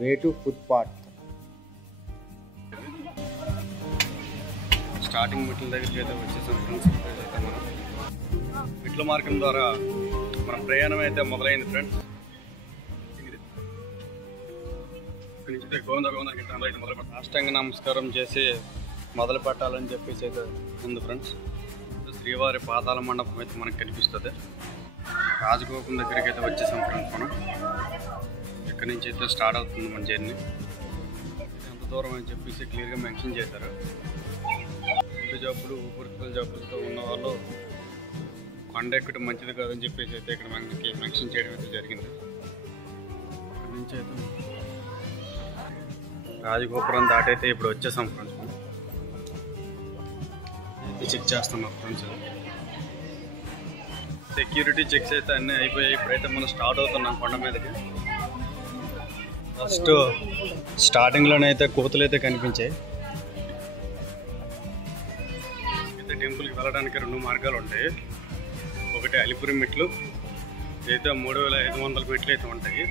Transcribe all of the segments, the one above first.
Way to footpath. Starting మెట్ల దగ్గరికి అయితే వచ్చేసాం ఫ్రెండ్స్. అయితే మనం మెట్ల మార్గం ద్వారా మన ప్రయాణం అయితే మొదలైంది ఫ్రెండ్స్. ఇక్కడి నుంచి గోవింద గిట్టాలు అయితే మొదలు పెట్టాలి. అష్టాంగ నమస్కారం చేసి మొదలు పెట్టాలని చెప్పేసి అయితే ఉంది ఫ్రెండ్స్. శ్రీవారి పాదాల మండపం అయితే మనకు కనిపిస్తుంది. రాజగోపురం దగ్గరికి అయితే వచ్చేసాం ఫ్రెండ్స్. మనం ఇక్కడి నుంచి అయితే స్టార్ట్ అవుతుంది మన జర్నీ. ఎంత దూరం అని చెప్పేసి క్లియర్గా మెన్షన్ చేశారు. గుండె జబ్బులు ఊపిరితిత్తుల జబ్బులతో ఉన్న వాళ్ళు కొండ ఎక్కడం మంచిది కాదని చెప్పేసి అయితే ఇక్కడ మనకి మెన్షన్ చేయడం అయితే జరిగింది. ఇక్కడి నుంచి అయితే రాజగోపురం దాటైతే ఇప్పుడు వచ్చేసాం ఫ్రెండ్స్. చెక్ చేస్తున్నాం ఫ్రెండ్స్. సెక్యూరిటీ చెక్స్ అయితే అన్నీ అయిపోయాయి. ఇప్పుడైతే మనం స్టార్ట్ అవుతున్నాం కొండ మీదకి. ఫస్ట్ స్టార్టింగ్లోనే అయితే కోతులు అయితే కనిపించాయి. అయితే టెంపుల్కి వెళ్ళడానికి 2 మార్గాలు ఉంటాయి. ఒకటి అలిపురి మెట్లు, ఇదైతే 3500 మెట్లు అయితే ఉంటాయి.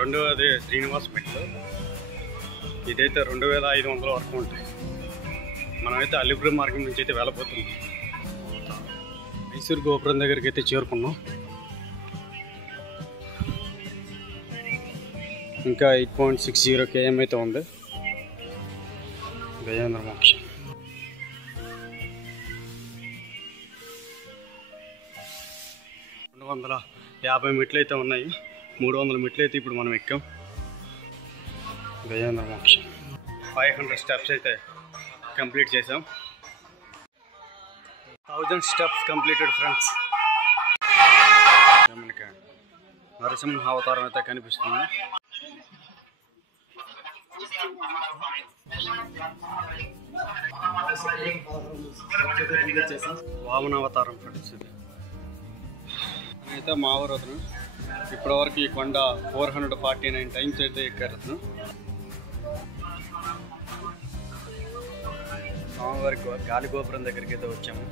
రెండవది శ్రీనివాస మెట్లు, ఇదైతే 2500 వరకు ఉంటాయి. మనమైతే అలిపురి మార్గం నుంచి అయితే వెళ్ళబోతున్నాం. మైసూర్ గోపురం దగ్గరికి అయితే చేరుకున్నాం. ఇంకా 8.60 km అయితే ఉంది. గజేంద్ర మోక్ష 250 మెట్లు అయితే ఉన్నాయి. 300 మెట్లు అయితే ఇప్పుడు మనం ఎక్కాం. గజేంద్ర మోక్ష 500 స్టెప్స్ అయితే కంప్లీట్ చేసాం. 1000 స్టెప్స్ కంప్లీటెడ్ ఫ్రెండ్స్. మనకి నరసింహ అవతారం అయితే కనిపిస్తుంది. వామన అవతారం ఫ్రెండ్స్. ఇది అయితే మా ఊరు అతను ఇప్పటి వరకు ఈ కొండ 449 టైమ్స్ అయితే ఎక్కారు అతను. స్వామివారి గాలి గోపురం దగ్గరికి అయితే వచ్చాము.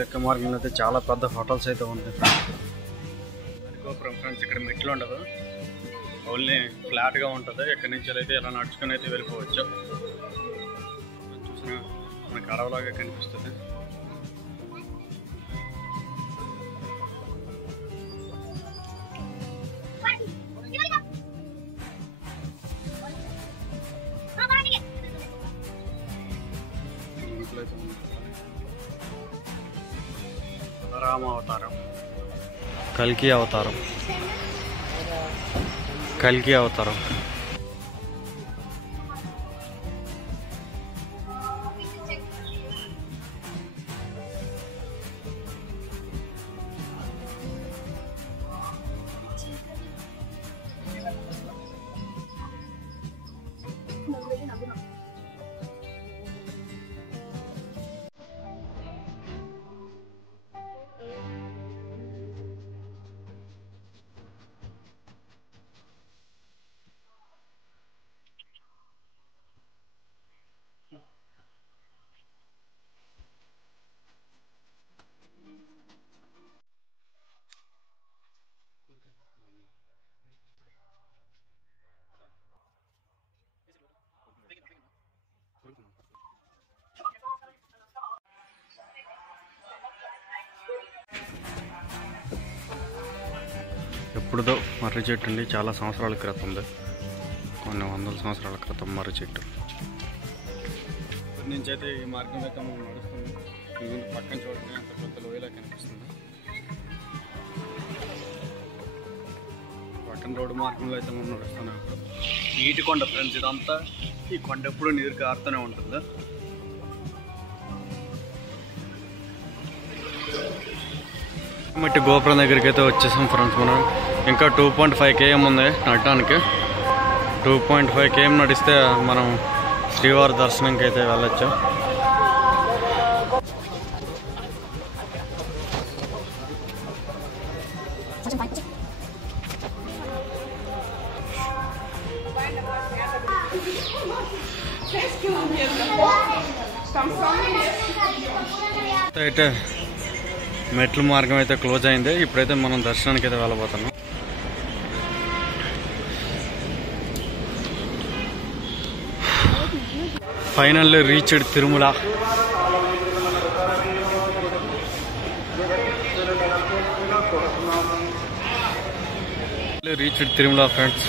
లెక్క మార్గంలో అయితే చాలా పెద్ద హోటల్స్ అయితే ఉంది. గాలి గోపురం ఫ్రెండ్స్. ఇక్కడ మెట్లు ఉండదు, ఓన్లీ ఫ్లాట్గా ఉంటుంది. ఎక్కడి నుంచి అయితే ఇలా నడుచుకుని అయితే వెళ్ళిపోవచ్చు. చూసిన మనకు అడవులాగా కనిపిస్తుంది. రామ అవతారం, కల్కి అవతారం, కల్కి అవతారం. ఎప్పుడుదో మర్రి చెట్టు అండి. చాలా సంవత్సరాల క్రితం, కొన్ని 100 సంవత్సరాల క్రితం మర్రి చెట్టు. ఇక్కడి నుంచి అయితే ఈ మార్గం అయితే మనం నడుస్తుంది. ముందు పక్కన చూడండి అంత పెద్ద లోయలా కనిపిస్తుంది. పక్కన రోడ్డు మార్గంలో అయితే మనం నడుస్తున్నాం. నీటి కొండ ఫ్రెండ్స్ ఇదంతా. ఈ కొండ ఎప్పుడు నీరు కారుతూనే ఉంటుంది. మట్టి గోపురం దగ్గరికి అయితే వచ్చేసాం ఫ్రెండ్స్. మనం ఇంకా 2.5 km ఉంది నడటానికి. 2.5 km నడిస్తే మనం శ్రీవారి దర్శనంకి అయితే వెళ్ళొచ్చు. అయితే మెట్ల మార్గం అయితే క్లోజ్ అయింది. ఇప్పుడైతే మనం దర్శనానికి అయితే వెళ్ళబోతున్నాం. Finally reached Tirumala. Reached Tirumala friends.